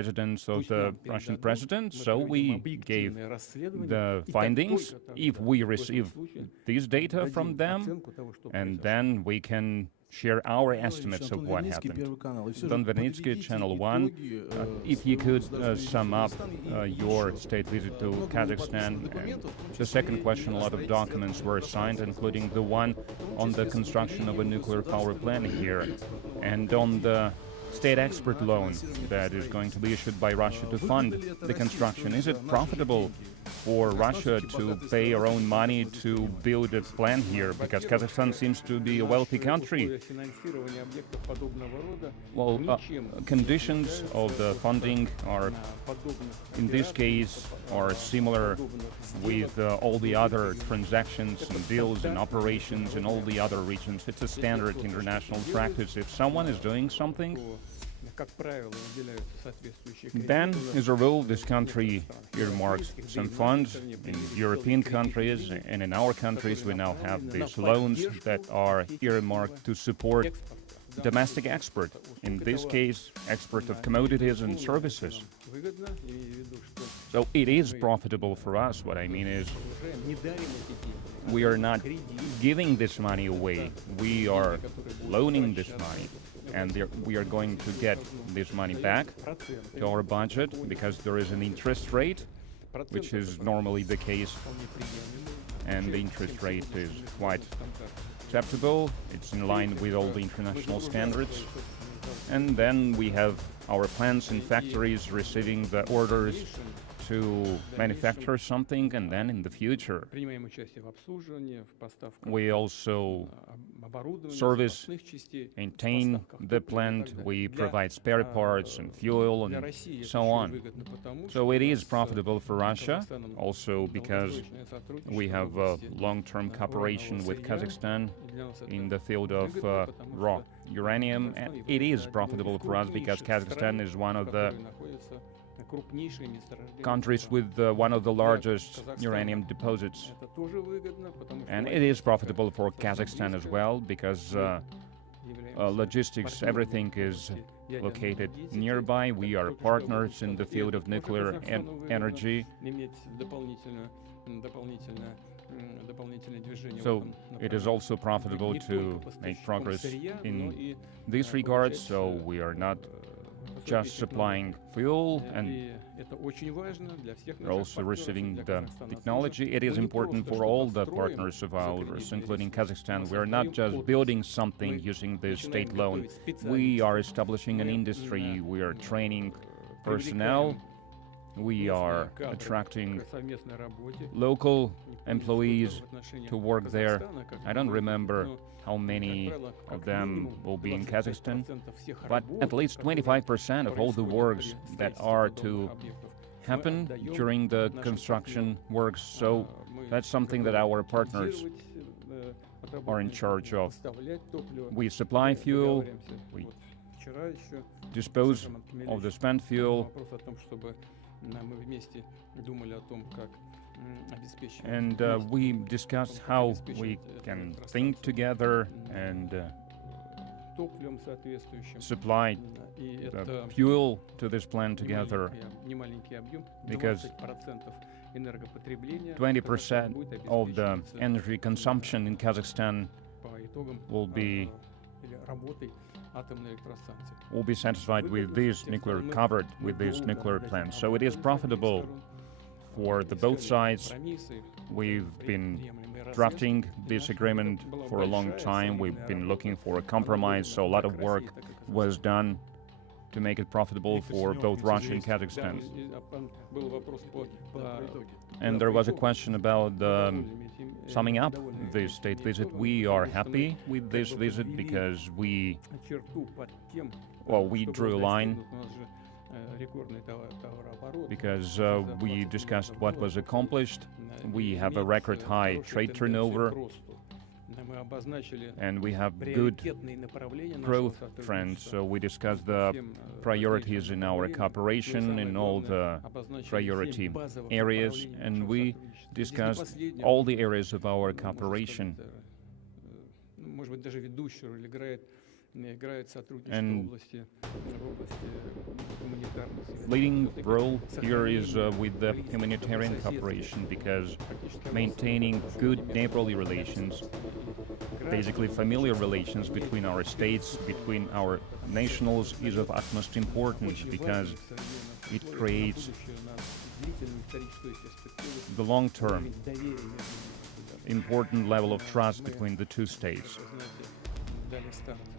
residence of the Russian president, so we gave the findings. If we receive these data from them, and then we can share our estimates of what happened. Don Vernitsky, Channel 1, if you could sum up your state visit to Kazakhstan. And the second question, a lot of documents were signed, including the one on the construction of a nuclear power plant here, and on the state expert loan that is going to be issued by Russia to fund the construction. Is it profitable for Russia to pay our own money to build a plant here? Because Kazakhstan seems to be a wealthy country. Well, conditions of the funding are, in this case, are similar with all the other transactions and deals and operations in all the other regions. It's a standard international practice. If someone is doing something, then, as a rule, this country earmarks some funds. In European countries and in our countries, we now have these loans that are earmarked to support domestic export. In this case, export of commodities and services. So it is profitable for us. What I mean is, we are not giving this money away. We are loaning this money. And we are going to get this money back to our budget because there is an interest rate, which is normally the case, and the interest rate is quite acceptable. It's in line with all the international standards. And then we have our plants and factories receiving the orders to manufacture something, and then in the future we also service, maintain the plant, we provide spare parts and fuel and so on. So it is profitable for Russia, also because we have long-term cooperation with Kazakhstan in the field of raw uranium, and it is profitable for us because Kazakhstan is one of the countries with one of the largest uranium deposits. And it is profitable for Kazakhstan as well because logistics, everything is located nearby. We are partners in the field of nuclear energy. So it is also profitable to make progress in this regard, so we are not just supplying fuel, and we're also receiving the technology. It is important for all the partners of ours, including Kazakhstan. We are not just building something using the state loan. We are establishing an industry. We are training personnel. We are attracting local employees to work there. I don't remember how many of them will be in Kazakhstan, but at least 25% of all the works that are to happen during the construction works. So that's something that our partners are in charge of. We supply fuel, we dispose of the spent fuel, and we discussed how we can think together and supply the fuel to this plant together, because 20% of the energy consumption in Kazakhstan will be satisfied with this nuclear, covered with this nuclear plant. So it is profitable for the both sides. We've been drafting this agreement for a long time. We've been looking for a compromise, so a lot of work was done to make it profitable for both Russia and Kazakhstan. And there was a question about summing up this state visit. We are happy with this visit because we drew a line, because we discussed what was accomplished. We have a record high trade turnover, and we have good growth trends. So we discussed the priorities in our cooperation in all the priority areas, and we discussed all the areas of our cooperation. And leading role here is with the humanitarian cooperation, because maintaining good neighborly relations, basically familiar relations between our states, between our nationals, is of utmost importance, because it creates the long-term important level of trust between the two states.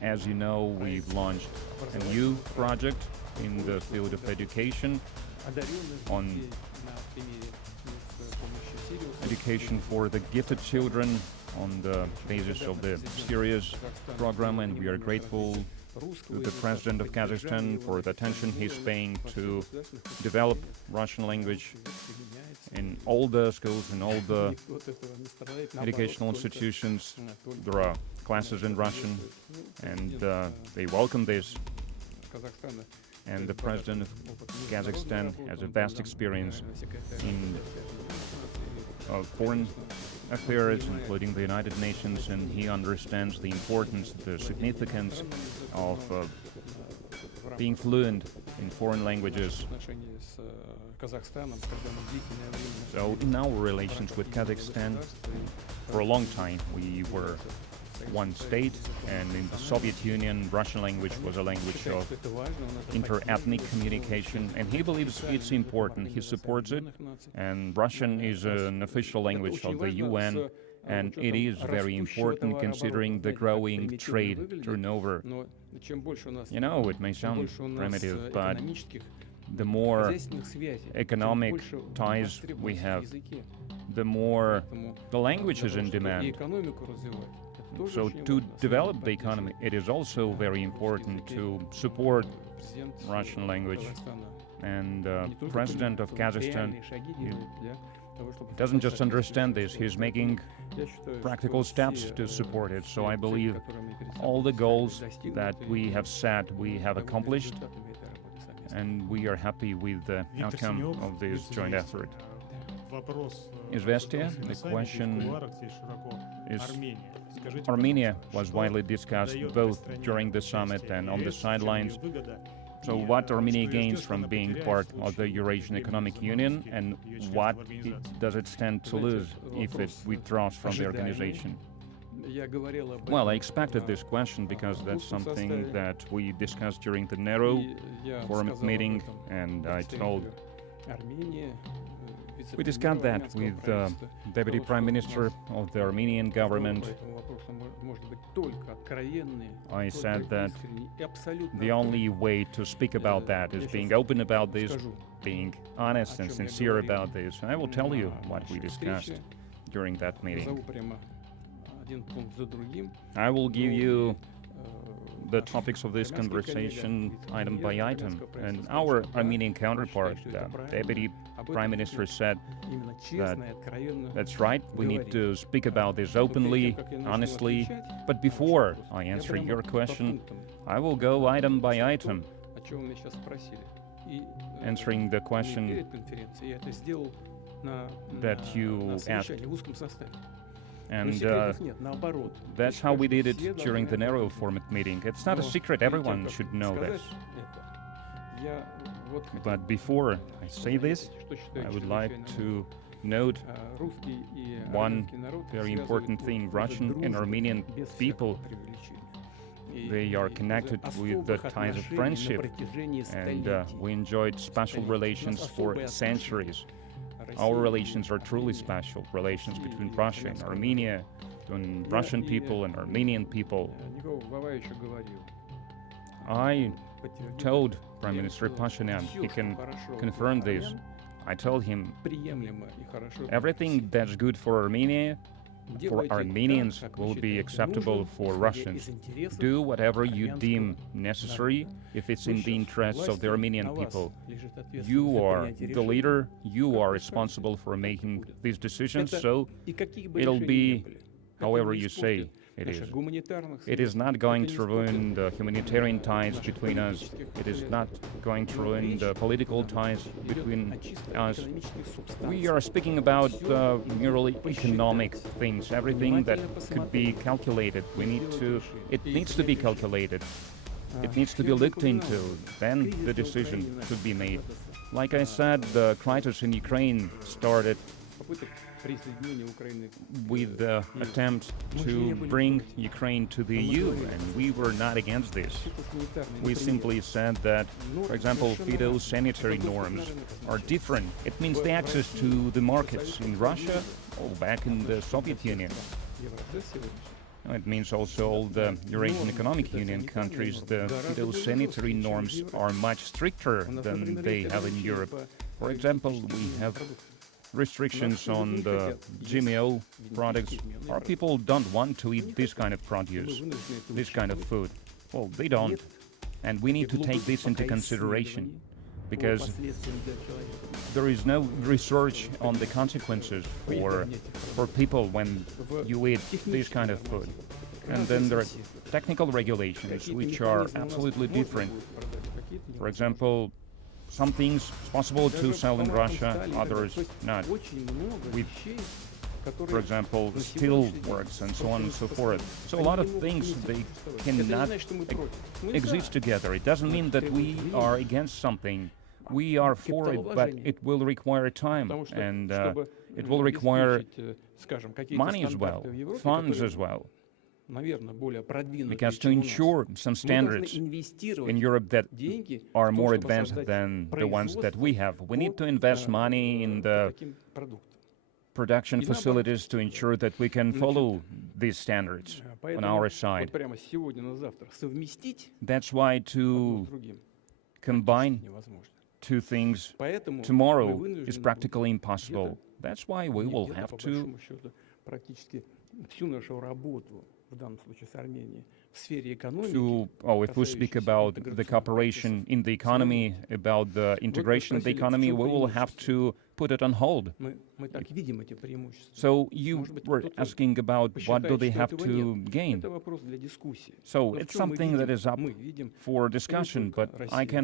As you know, we've launched a new project in the field of education on education for the gifted children on the basis of the Serious program, and we are grateful to the President of Kazakhstan for the attention he's paying to develop Russian language in all the schools, in all the educational institutions. There are classes in Russian, and they welcome this. And the President of Kazakhstan has a vast experience in foreign affairs, including the United Nations, and he understands the importance, the significance of being fluent in foreign languages. So in our relations with Kazakhstan, for a long time we were one state, and in the Soviet Union, Russian language was a language of inter-ethnic communication, and he believes it's important. He supports it, and Russian is an official language of the UN, and it is very important considering the growing trade turnover. You know, it may sound primitive, but the more economic ties we have, the more the language is in demand. So to develop the economy, it is also very important to support Russian language. And President of Kazakhstan doesn't just understand this, he's making practical steps to support it. So I believe all the goals that we have set, we have accomplished, and we are happy with the outcome of this joint effort. Izvestia, the question is, Armenia was widely discussed both during the summit and on the sidelines. So what Armenia gains from being part of the Eurasian Economic Union, and what does it stand to lose if it withdraws from the organization? Well, I expected this question because that's something that we discussed during the Nero Forum meeting, and I told we discussed that with Deputy Prime Minister of the Armenian government. I said that the only way to speak about that is being open about this, being honest and sincere about this. And I will tell you what we discussed during that meeting. I will give you the topics of this conversation item by item. And our Armenian counterpart, the Deputy Prime Minister, said that that's right, we need to speak about this openly, honestly. But before I answer your question, I will go item by item, answering the question that you asked. And that's how we did it during the Nero format meeting. It's not a secret, everyone should know this. But before I say this, I would like to note one very important thing. Russian and Armenian people, they are connected with the ties of friendship, and we enjoyed special relations for centuries. Our relations are truly special, relations between Russia and Armenia, between Russian people and Armenian people. I told Prime Minister Pashinyan, he can confirm this. I told him, everything that's good for Armenia, for Armenians, will be acceptable for Russians. Do whatever you deem necessary if it's in the interests of the Armenian people. You are the leader, you are responsible for making these decisions, so it'll be however you say it is. It is not going to ruin the humanitarian ties between us. It is not going to ruin the political ties between us. We are speaking about merely economic things, everything that could be calculated. It needs to be calculated. it needs to be looked into. Then the decision should be made. Like I said, the crisis in Ukraine started with the attempt to bring Ukraine to the EU, and we were not against this. We simply said that, for example, phytosanitary norms are different. It means the access to the markets in Russia or back in the Soviet Union. It means also all the Eurasian Economic Union countries, the phytosanitary norms are much stricter than they have in Europe. For example, we have restrictions on the GMO products. Our people don't want to eat this kind of produce, this kind of food. Well, they don't. And we need to take this into consideration, because there is no research on the consequences for people when you eat this kind of food. And then there are technical regulations which are absolutely different. For example, some things possible to sell in Russia, others not. With, for example, steel works and so on and so forth. So a lot of things, they cannot exist together. It doesn't mean that we are against something. We are for it, but it will require time, and it will require money as well, funds as well. Because to ensure some standards in Europe that are more advanced than the ones that we have, we need to invest money in the production facilities to ensure that we can follow these standards on our side. That's why to combine two things tomorrow is practically impossible. That's why we will have to if we speak about the cooperation in the economy, about the integration of the economy, we will have to put it on hold. So you were asking about what do they have to gain. So it's something that is up for discussion, but I can